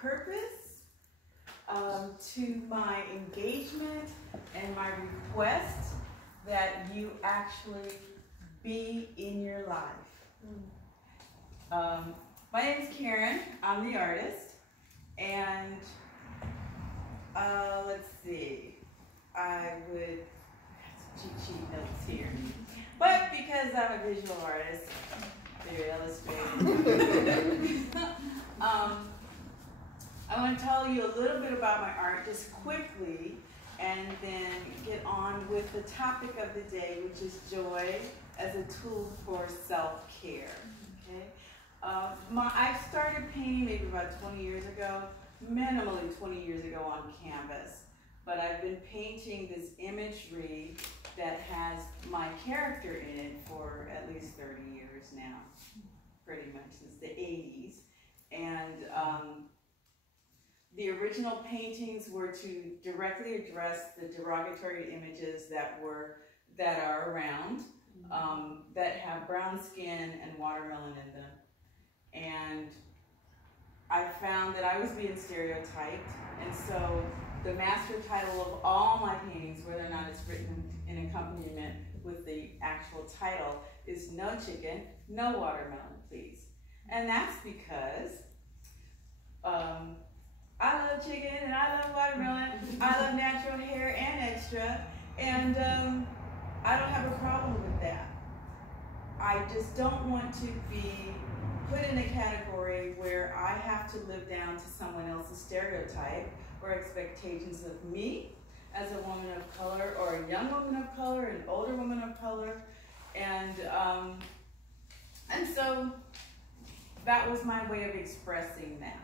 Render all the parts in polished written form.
purpose, to my engagement, and my request that you actually be in your life. My name is Karin. I'm the artist, and let's see, I would have some cheat sheet notes here, but because I'm a visual artist, very illustrated, I want to tell you a little bit about my art just quickly, and then get on with the topic of the day, which is joy as a tool for self-care. Okay? I started painting maybe about 20 years ago, minimally 20 years ago on canvas. But I've been painting this imagery that has my character in it for at least 30 years now, pretty much since the 80s. And the original paintings were to directly address the derogatory images that are around, that have brown skin and watermelon in them. And I found that I was being stereotyped, and so the master title of all my paintings, whether or not it's written in accompaniment with the actual title, is No Chicken, No Watermelon, Please. And that's because I love chicken and I love watermelon, I love natural hair and extra, and I don't have a problem with that. I just don't want to be put in a category where I have to live down to someone else's stereotype or expectations of me as a woman of color, or a young woman of color, an older woman of color, and so that was my way of expressing that.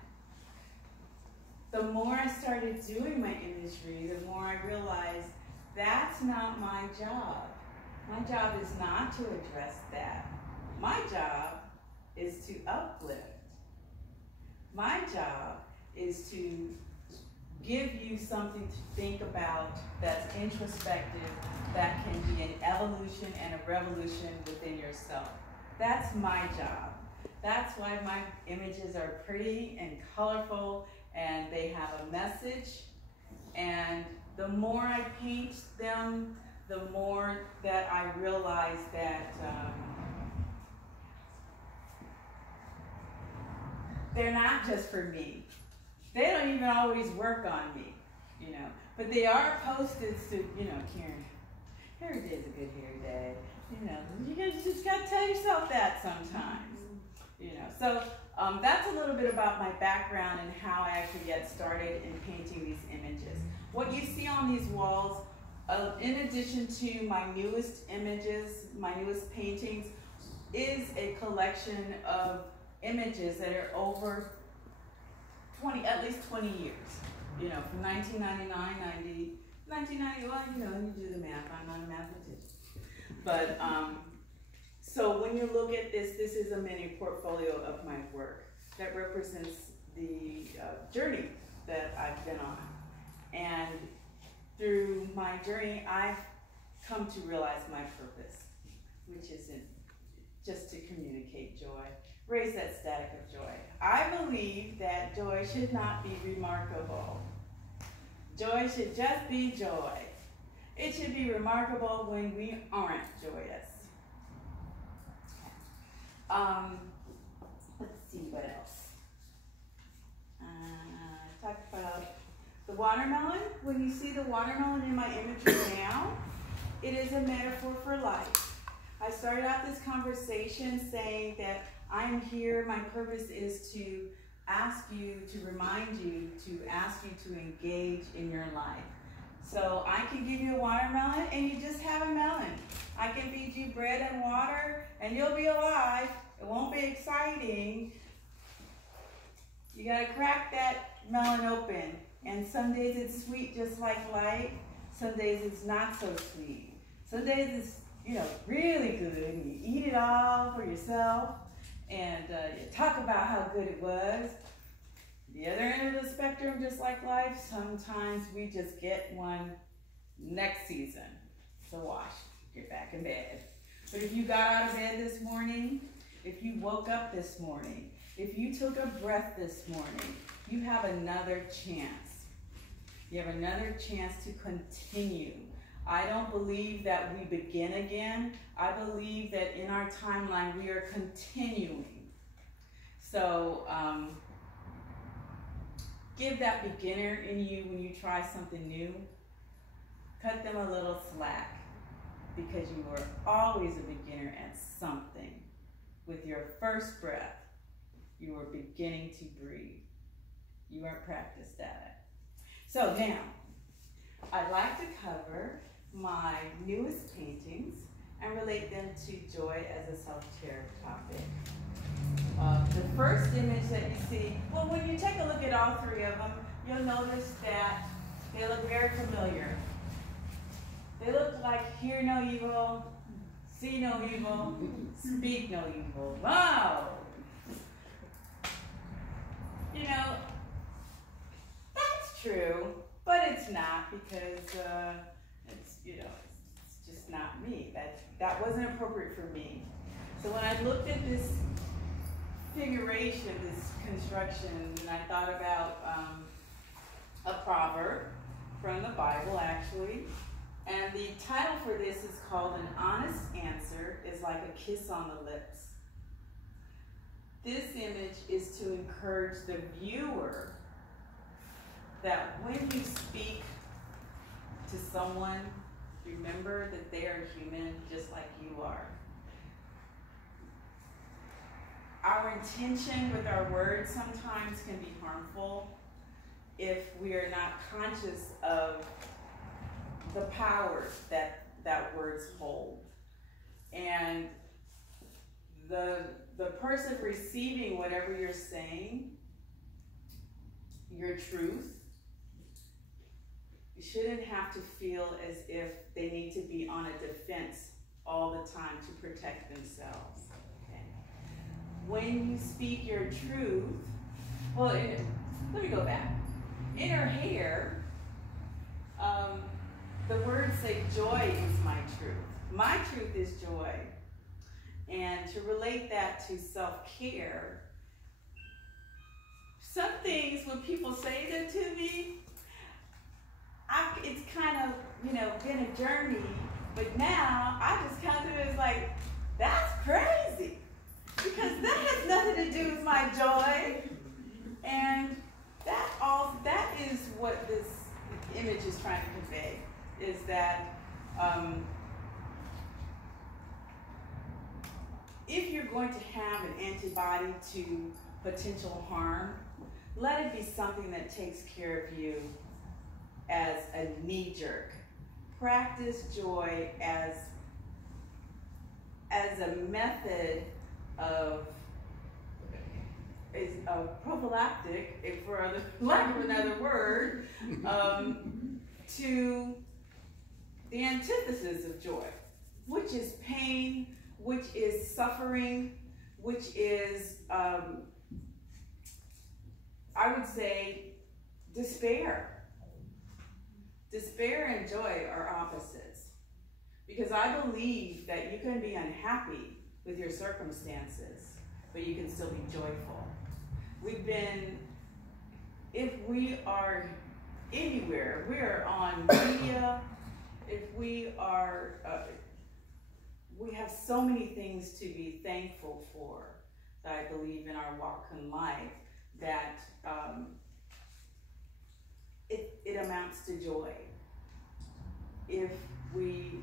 The more I started doing my imagery, the more I realized that's not my job. My job is not to address that. My job is to uplift. My job is to give you something to think about that's introspective, that can be an evolution and a revolution within yourself. That's my job. That's why my images are pretty and colorful, and they have a message. And the more I paint them, the more that I realize that they're not just for me. They don't even always work on me, you know. But they are posted to, you know, Karin, every day's a good hair day. You know, you just gotta tell yourself that sometimes, you know. So that's a little bit about my background and how I actually get started in painting these images. What you see on these walls, in addition to my newest images, my newest paintings, is a collection of images that are over at least 20 years. You know, from 1999, 1991, you know, you do the math, I'm not a mathematician. But, so when you look at this, this is a mini portfolio of my work that represents the journey that I've been on. And through my journey, I've come to realize my purpose, which isn't just to communicate joy, raise that static of joy. I believe that joy should not be remarkable. Joy should just be joy. It should be remarkable when we aren't joyous. Let's see what else. Talk about the watermelon. When you see the watermelon in my imagery now, it is a metaphor for life. I started out this conversation saying that I'm here, my purpose is to ask you, to remind you, to ask you to engage in your life. So I can give you a watermelon and you just have a melon. I can feed you bread and water and you'll be alive. It won't be exciting. You gotta crack that melon open. And some days it's sweet just like life. Some days it's not so sweet. Some days it's, you know, really good and you eat it all for yourself. And you talk about how good it was. The other end of the spectrum, just like life, sometimes we just get one next season. It's a wash. Get back in bed. But if you got out of bed this morning, if you woke up this morning, if you took a breath this morning, you have another chance. You have another chance to continue. I don't believe that we begin again. I believe that in our timeline, we are continuing. So give that beginner in you when you try something new, cut them a little slack, because you are always a beginner at something. With your first breath, you are beginning to breathe. You are practiced at it. So now, I'd like to cover my newest paintings and relate them to joy as a self-care topic. The first image that you see, well, when you take a look at all three of them, you'll notice that they look very familiar. They look like hear no evil, see no evil, speak no evil. Wow! You know, that's true, but it's not, because it's, you know, it's just not me. That wasn't appropriate for me. So when I looked at this figuration, this construction, and I thought about a proverb from the Bible, actually, and the title for this is called "An Honest Answer is Like a Kiss on the Lips." This image is to encourage the viewer that when you speak to someone, remember that they are human just like you are. Our intention with our words sometimes can be harmful if we are not conscious of the power that words hold. And the person receiving whatever you're saying, your truth, shouldn't have to feel as if they need to be on a defense all the time to protect themselves. Okay? When you speak your truth, well, let me go back. In her hair, the words say, joy is my truth. My truth is joy. And to relate that to self-care, some things when people say that to me, it's kind of, you know, been a journey, but now I just kind of is like, that's crazy, because that has nothing to do with my joy. And that is what this image is trying to convey, is that if you're going to have an antibody to potential harm, let it be something that takes care of you as a knee-jerk. Practice joy as a method of prophylactic, for lack of another word, to the antithesis of joy, which is pain, which is suffering, which is, I would say, despair. Despair and joy are opposites, because I believe that you can be unhappy with your circumstances, but you can still be joyful. If we are anywhere, we are on media, if we are, we have so many things to be thankful for, that I believe in our walk in life, that it amounts to joy. If we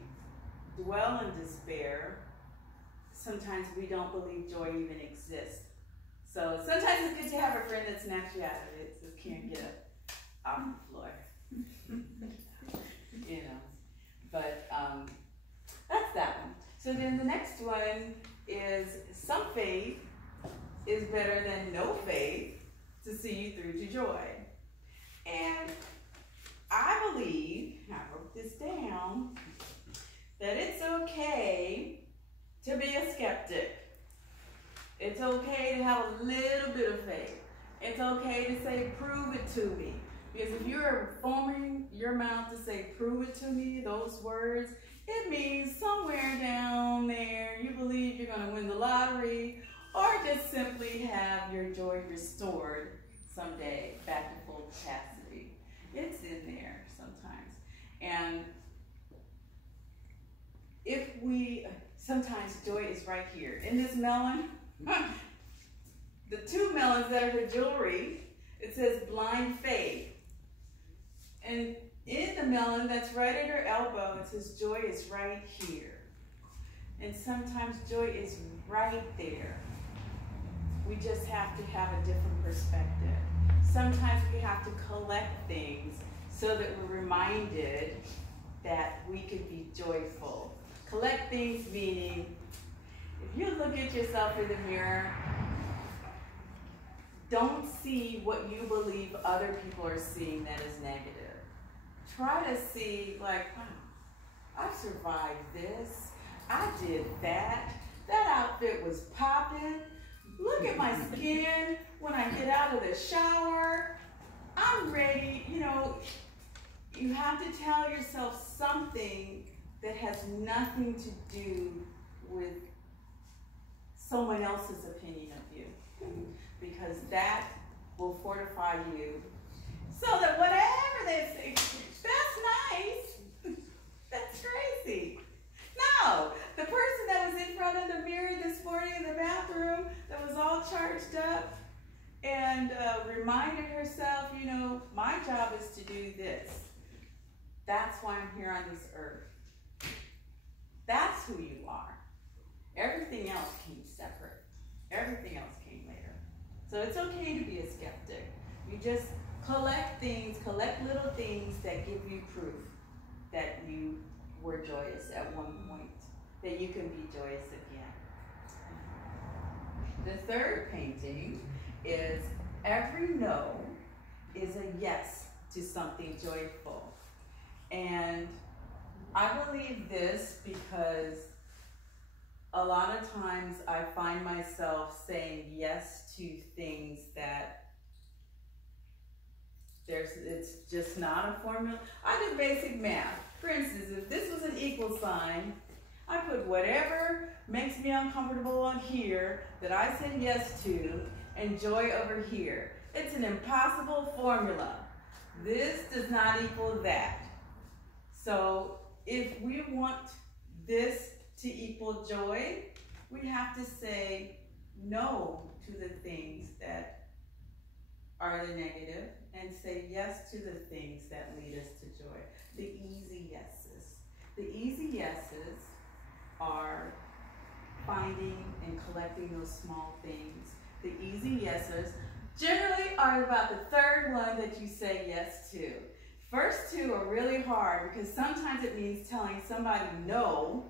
dwell in despair, sometimes we don't believe joy even exists. So sometimes it's good to have a friend that snaps you out of it, so you can't get up off the floor. You know, but that's that one. So then the next one is, some faith is better than no faith to see you through to joy. And I believe, I wrote this down, that it's okay to be a skeptic. It's okay to have a little bit of faith. It's okay to say, prove it to me. Because if you're forming your mouth to say, prove it to me, those words, it means somewhere down there you believe you're going to win the lottery, or just simply have your joy restored someday back to full capacity. It's in there sometimes. And sometimes joy is right here. In this melon, the two melons that are her jewelry, it says blind faith. And in the melon that's right at her elbow, it says joy is right here. And sometimes joy is right there. We just have to have a different perspective. Sometimes we have to collect things so that we're reminded that we could be joyful. Collect things meaning, if you look at yourself in the mirror, don't see what you believe other people are seeing that is negative. Try to see, like, wow, I survived this. I did that. That outfit was popping. Look at my skin when I get out of the shower. I'm ready. You know, you have to tell yourself something that has nothing to do with someone else's opinion of you, because that will fortify you so that whatever they say, that's nice, that's crazy. No, the person that was in front of the mirror this morning in the bathroom that was all charged up and reminded herself, you know, my job is to do this. That's why I'm here on this earth. That's who you are. Everything else came separate. Everything else came later. So it's okay to be a skeptic. You just collect things, collect little things that give you proof that you were joyous at one point, that you can be joyous again. The third painting is every no is a yes to something joyful. And I believe this because a lot of times I find myself saying yes to things that it's just not a formula. I do basic math. For instance, if this was an equal sign, I put whatever makes me uncomfortable on here that I said yes to, and joy over here. It's an impossible formula. This does not equal that. So if we want this to equal joy, we have to say no to the things that are the negative and say yes to the things that lead us to joy. The easy yeses. The easy yeses are finding and collecting those small things. The easy yeses generally are about the third one that you say yes to. First two are really hard because sometimes it means telling somebody no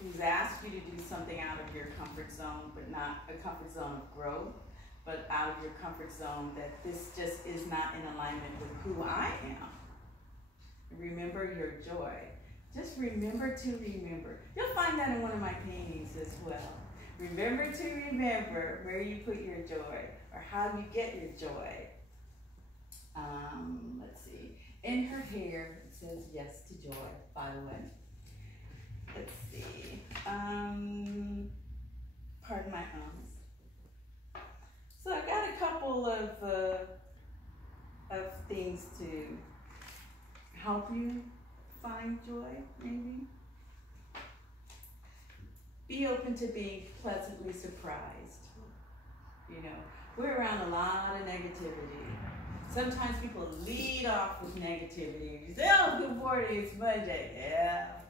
who's asked you to do something out of your comfort zone, but not a comfort zone of growth, but out of your comfort zone that this just is not in alignment with who I am. Remember your joy. Just remember to remember. You'll find that in one of my paintings as well. Remember to remember where you put your joy or how you get your joy. Let's see. In her hair, it says yes to joy, by the way. Let's see. Pardon my ums. So I got a couple of things to help you find joy, maybe. Be open to being pleasantly surprised. You know, we're around a lot of negativity. Sometimes people lead off with negativity. You say, oh, good morning, it's Monday. Yeah,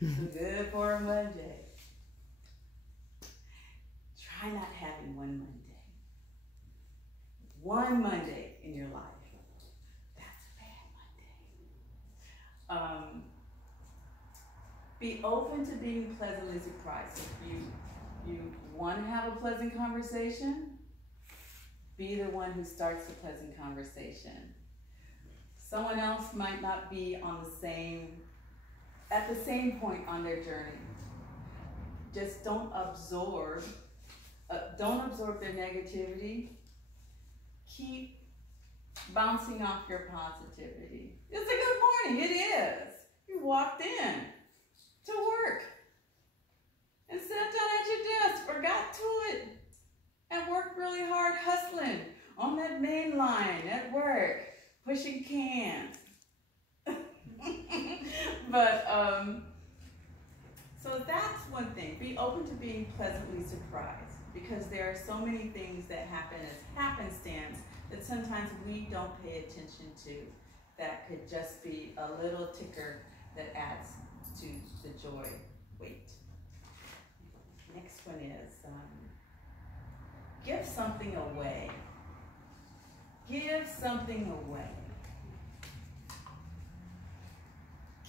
good for a Monday. Try not having one Monday. One Monday in your life. That's a bad Monday. Be open to being pleasantly surprised. If you want to have a pleasant conversation, be the one who starts the pleasant conversation. Someone else might not be at the same point on their journey. Just don't absorb their negativity. Keep bouncing off your positivity. It's a good morning, it is. You walked in to work and sat down at your desk or got to it and worked really hard hustling on that main line. line at work, pushing cans. But, so that's one thing. Be open to being pleasantly surprised, because there are so many things that happen as happenstance that sometimes we don't pay attention to, that could just be a little ticker that adds to the joy weight. Next one is give something away. Give something away.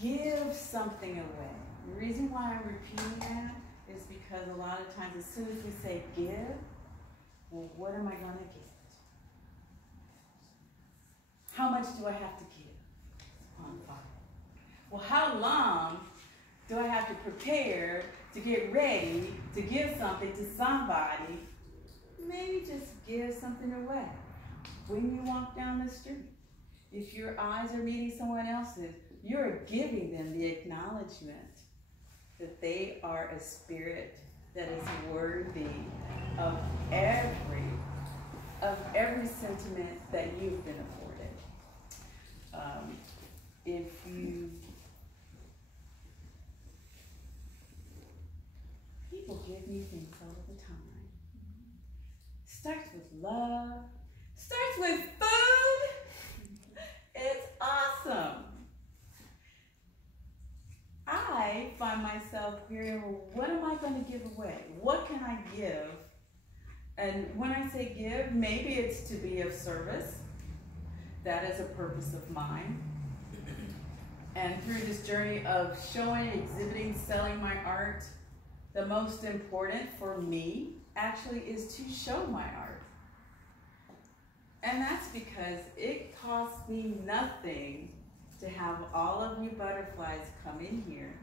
Give something away. The reason why I'm repeating that is because a lot of times as soon as we say give, well, what am I going to get? How much do I have to give? On fire. Well, how long do I have to prepare to get ready to give something to somebody? Maybe just give something away. When you walk down the street, if your eyes are meeting someone else's, you're giving them the acknowledgement that they are a spirit that is worthy of every sentiment that you've been afforded. People give me things all the time. Starts with love, starts with food. It's awesome. I find myself hearing, well, what am I going to give away? What can I give? And when I say give, maybe it's to be of service. That is a purpose of mine. And through this journey of showing, exhibiting, selling my art, the most important for me actually is to show my art. And that's because it costs me nothing to have all of you butterflies come in here,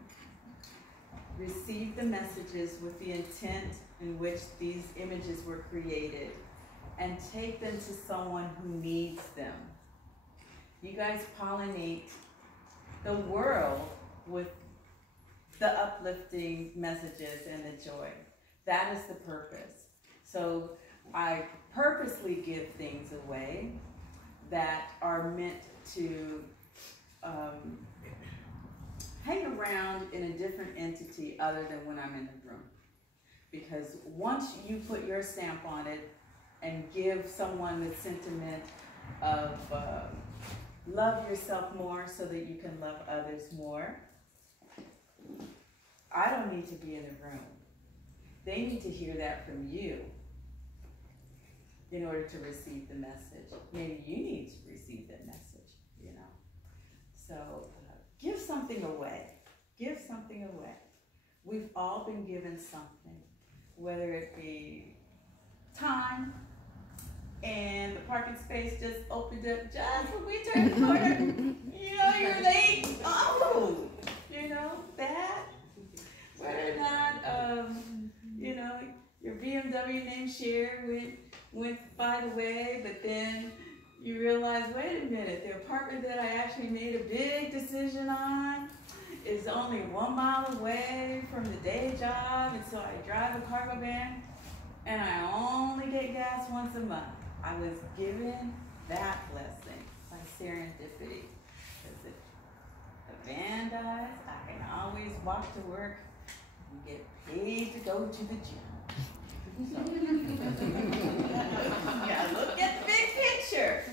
receive the messages with the intent in which these images were created, and take them to someone who needs them. You guys pollinate the world with the uplifting messages and the joy. That is the purpose. So I purposely give things away that are meant to hang around in a different entity other than when I'm in the room. Because once you put your stamp on it and give someone the sentiment of love yourself more so that you can love others more, I don't need to be in the room. They need to hear that from you in order to receive the message. Maybe you need to receive that message, you know. So give something away. Give something away. We've all been given something, whether it be time, and the parking space just opened up just when we turned the corner. You know, you're late. Oh, you know, that. Whether or not, you know, your BMW name share went by the way, but then you realize, wait a minute, the apartment that I actually made a big decision on is only 1 mile away from the day job, and so I drive a cargo van, and I only get gas once a month. I was given that blessing by serendipity. Because if the van dies, I can always walk to work and get paid to go to the gym. So, yeah, look at the big picture.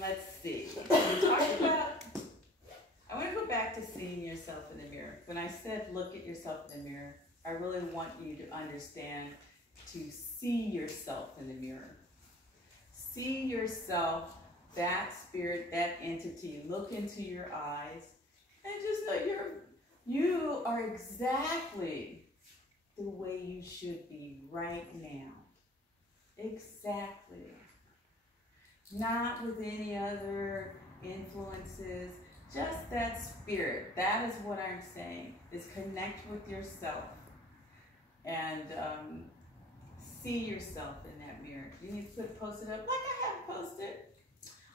Let's see. We talked about, I want to go back to seeing yourself in the mirror. When I said look at yourself in the mirror, I really want you to understand to see yourself in the mirror. See yourself, that spirit, that entity. Look into your eyes and just know you are exactly the way you should be right now. Exactly. Not with any other influences, just that spirit. That is what I'm saying, is connect with yourself and see yourself in that mirror. You need to post it up like I have posted.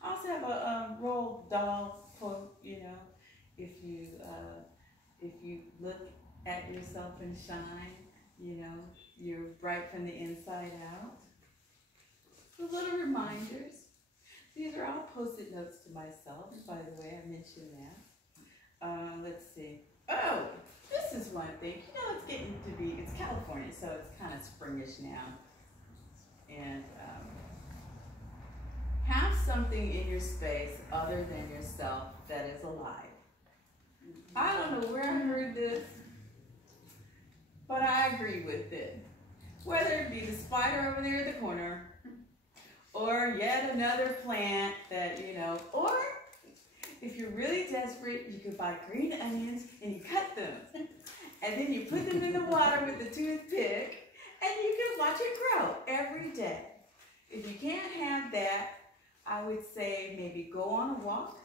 I also have a Roald Dahl quote, you know, if you look at yourself and shine, you know, you're bright from the inside out. The little reminders. These are all post-it notes to myself, by the way, I mentioned that. Let's see. Oh, this is one thing. You know, it's getting to be, it's California, so it's kind of springish now. And have something in your space other than yourself that is alive. I don't know where I heard this, but I agree with it. Whether it be the spider over there in the corner, or yet another plant that, you know, or if you're really desperate, you could buy green onions and you cut them. And then you put them in the water with the toothpick and you can watch it grow every day. If you can't have that, I would say maybe go on a walk.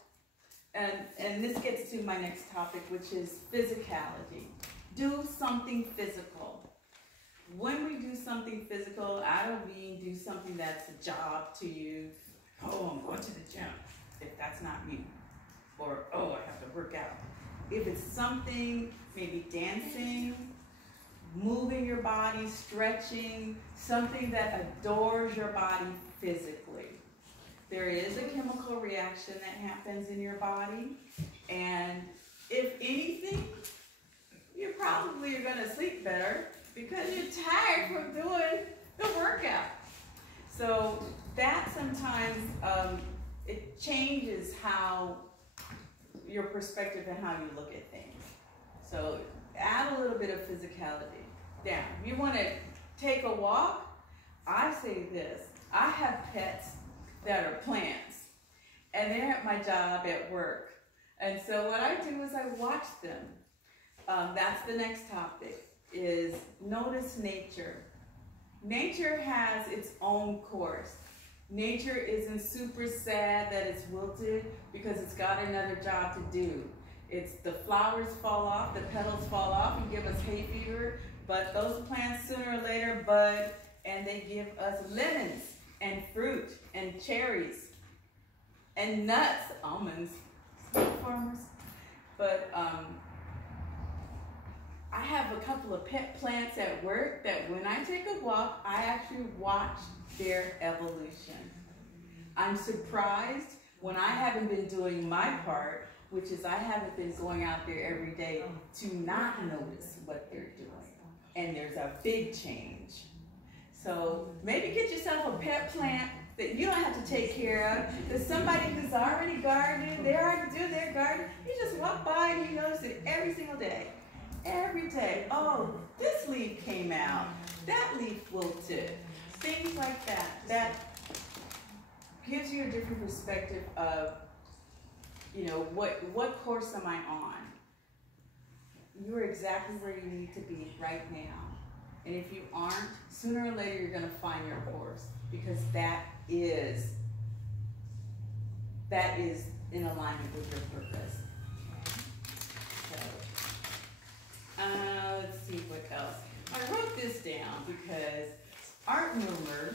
And this gets to my next topic, which is physicality. Do something physical. When we do something physical, I don't mean do something that's a job to you. Oh, I'm going to the gym, if that's not me. Or, oh, I have to work out. If it's something, maybe dancing, moving your body, stretching, something that adores your body physically. There is a chemical reaction that happens in your body, and if anything, you probably are going to sleep better because you're tired from doing the workout. So that sometimes it changes how your perspective and how you look at things. So add a little bit of physicality. Now, if you want to take a walk, I say this. I have pets that are plants, and they're at my job at work. And so what I do is I watch them. That's the next topic, is notice nature. Nature has its own course. Nature isn't super sad that it's wilted because it's got another job to do. It's the flowers fall off, the petals fall off and give us hay fever, but those plants sooner or later bud and they give us lemons and fruit and cherries and nuts, almonds, farmers. But I have a couple of pet plants at work that when I take a walk, I actually watch their evolution. I'm surprised when I haven't been doing my part, which is I haven't been going out there every day to not notice what they're doing. And there's a big change. So maybe get yourself a pet plant that you don't have to take care of. There's somebody who's already gardening, they already do their garden. You just walk by and you notice it every single day. Every day. Oh, this leaf came out. That leaf wilted. Things like that. That gives you a different perspective of, you know, what course am I on? You're exactly where you need to be right now. And if you aren't, sooner or later you're going to find your course, because that is in alignment with your purpose. So, let's see what else. I wrote this down because Art Moomer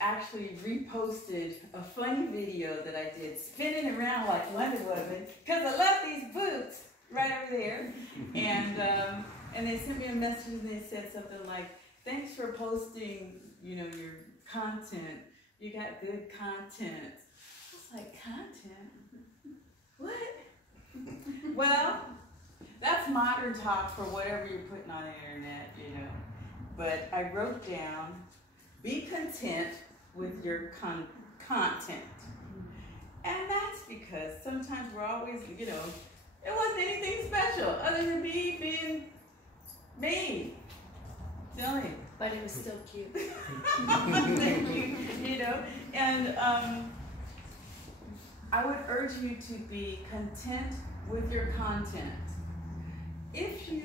actually reposted a funny video that I did, spinning around like Wonder Woman, because I love these boots right over there. And they sent me a message and they said something like, thanks for posting, you know, your content. You got good content. I was like, content? What? Well, that's modern talk for whatever you're putting on the internet, you know. But I wrote down, be content with your content. And that's because sometimes we're always, you know, it wasn't anything special other than me being me. Silly. But it was still cute. Thank you. You know, and I would urge you to be content with your content. If you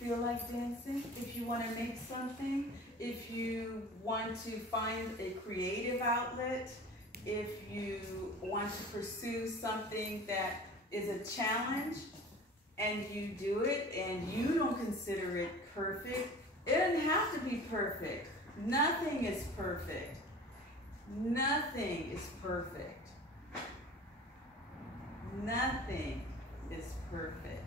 feel like dancing, if you want to make something, if you want to find a creative outlet, if you want to pursue something that is a challenge and you do it and you don't consider it perfect, it doesn't have to be perfect. Nothing is perfect. Nothing is perfect. Nothing is perfect.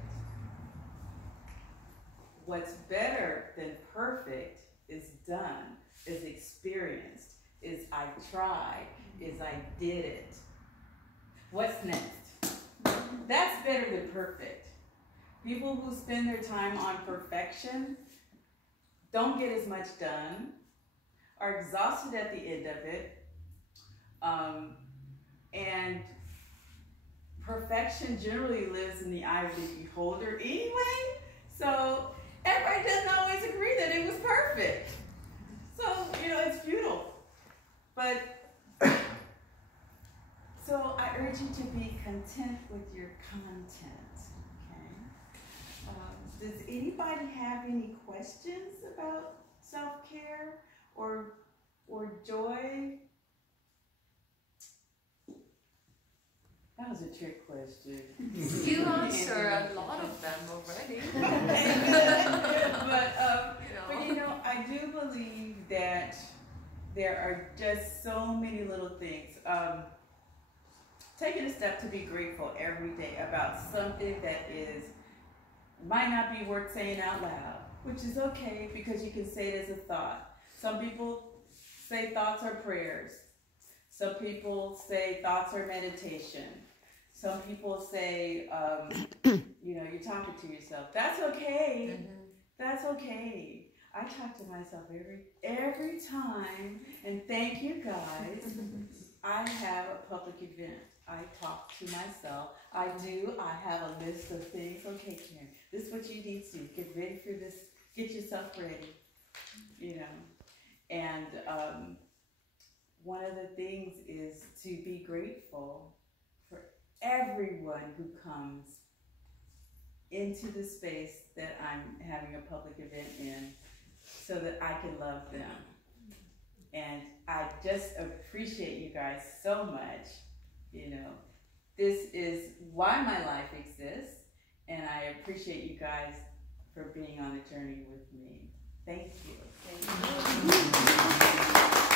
What's better than perfect is done, is experienced, is I tried, is I did it. What's next? That's better than perfect. People who spend their time on perfection don't get as much done, are exhausted at the end of it, and perfection generally lives in the eye of the beholder anyway, so everybody doesn't always agree that it was perfect. So, it's futile. But, so I urge you to be content with your content, okay? Does anybody have any questions about self-care or joy? That was a trick question. You answered a lot of them already. But I do believe that there are just so many little things. Taking a step to be grateful every day about something that might not be worth saying out loud, which is okay because you can say it as a thought. Some people say thoughts are prayers. Some people say thoughts are meditation. Some people say, you're talking to yourself. That's okay. Mm-hmm. That's okay. I talk to myself every time, and thank you guys. I have a public event. I talk to myself. I have a list of things. Okay, Karen, this is what you need to do. Get ready for this. Get yourself ready. And one of the things is to be grateful for everyone who comes into the space that I'm having a public event in, so that I can love them. And I just appreciate you guys so much. This is why my life exists, and I appreciate you guys for being on the journey with me. Thank you. Thank you.